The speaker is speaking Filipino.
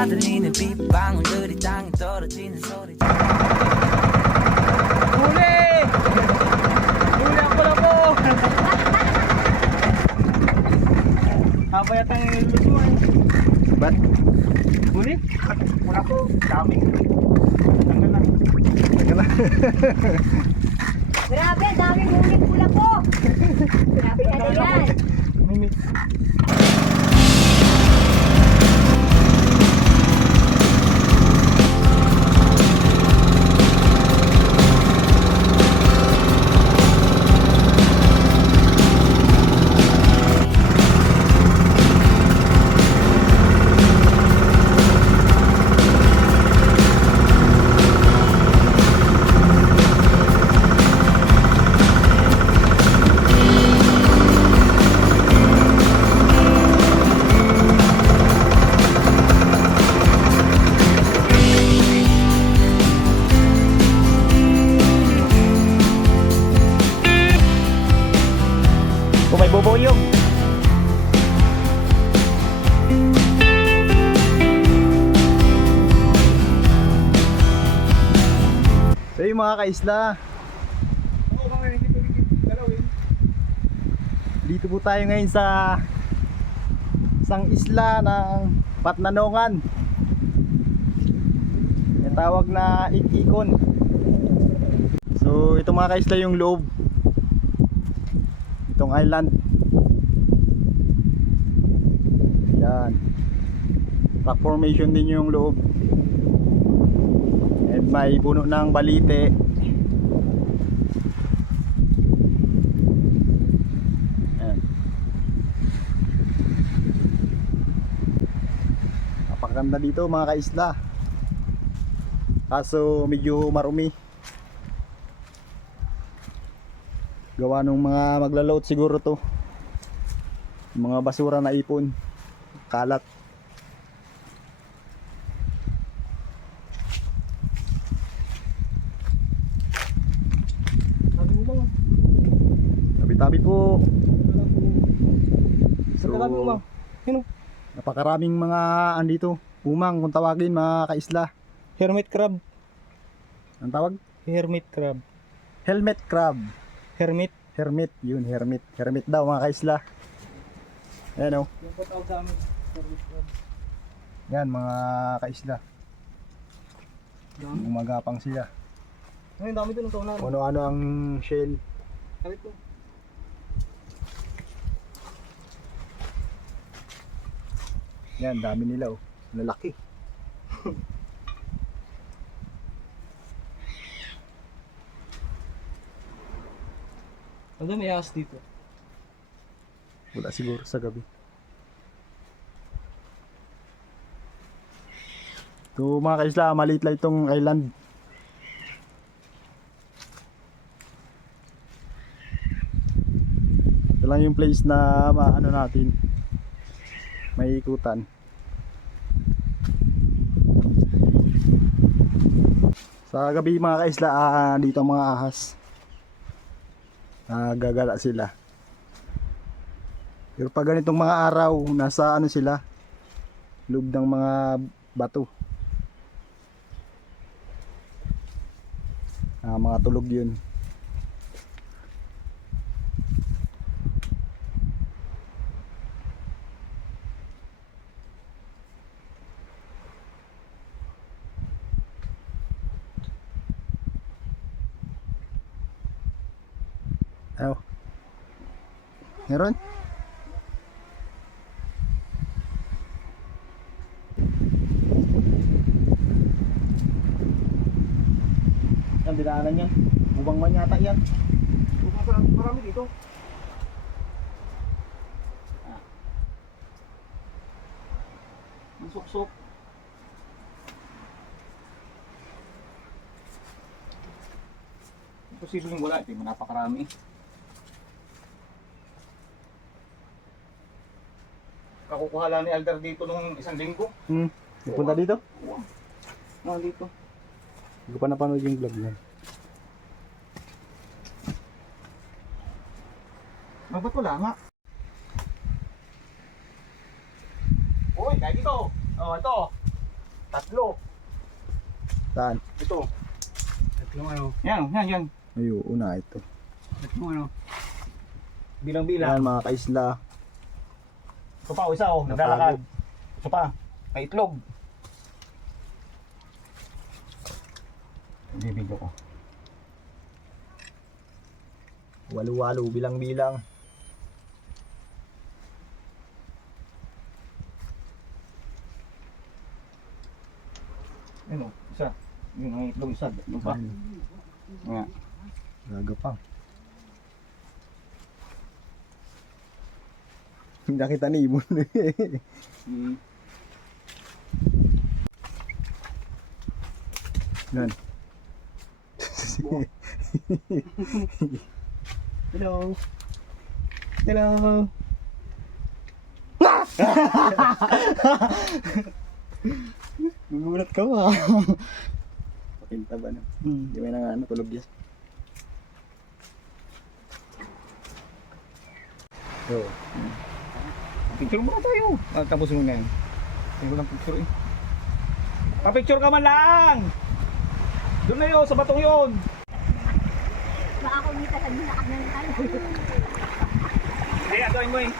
받들리는 빗방울들이 땅에 떨어지는 소리. Huli! Huli ang kulabo! Haba yata yung lulusuan. Ba't? Huli? Wala po. Dami. Tanggal na. Teka na. Grabe, dami muling pula po. Grabe na yan. Mimik. Kung may bubuyog. So yung mga kaisla, dito po tayo ngayon sa isang isla ng Patnanongan. Yung tawag na Ik-Ikon. So ito mga kaisla yung loob itong island. Yan, rock formation din yung loob, and may puno ng balite. Yan, napakaganda dito mga kaisla, kaso medyo marumi. Gawa nung mga magla-load siguro to, mga basura na ipon, kalat. Tabi-tabi po. So, napakaraming mga andito, umang kung tawagin mga kaisla. Hermit crab. Ang tawag? Hermit crab. Helmet crab. Hermit. Hermit, yun, hermit. Hermit daw mga kaisla. Ayan o. Yung patawag sa amin. Hermit crab. Yan mga kaisla. Gumagapang sila. Ay, dami doon ng taon na. Ano-ano ang shell. Sabi po. Yan, dami nila oh. Lalaki. Ano may ahas dito? Wala siguro sa gabi. So mga kaisla, maliit lang itong island. Ito lang yung place na maano natin, may ikutan. Sa gabi mga kaisla, dito ang mga ahas. Gagala sila. Pero pag ganitong mga araw, nasa ano sila, loob ng mga bato. Mga tulog yun. Ayo. Meron? Yan, dinaanan yan. Bubang man yata yan. Marami dito. Ang suksok. Posibleng wala, ito yung napakarami. Kakukuha lang ni Alder dito nung isang linggo. Punta dito? Dito. Hindi ko pa napanood yung vlog na. Ba't wala nga? Uy, kaya dito. Oh, ito. Saan? Ito. Tatlong ano. Yan. Ayun, una ito. Tatlong ano. Bilang-bilang. Yan mga kaisla. Ito pa, isa oh, naglalakad. Ito pa, may itlog. Bibigyo ko. Walo-walo, bilang-bilang. Ayun oh, isa. Yun ang itlog isa. Ito pa. Nga. Gagapang. Nakita ni Ibon. Yan. Hello. Hello. Gugulat ka ba? Pakinta ba na? Di ba na nga ano, tulog yan. So, Picture muna tayo. Tapos muna yan. Hindi ko lang picture eh. Pa-picture ka man lang! Doon na yun, sa batong yun. Baka kumita sa binakad ng ano. Kaya, gawin mo eh.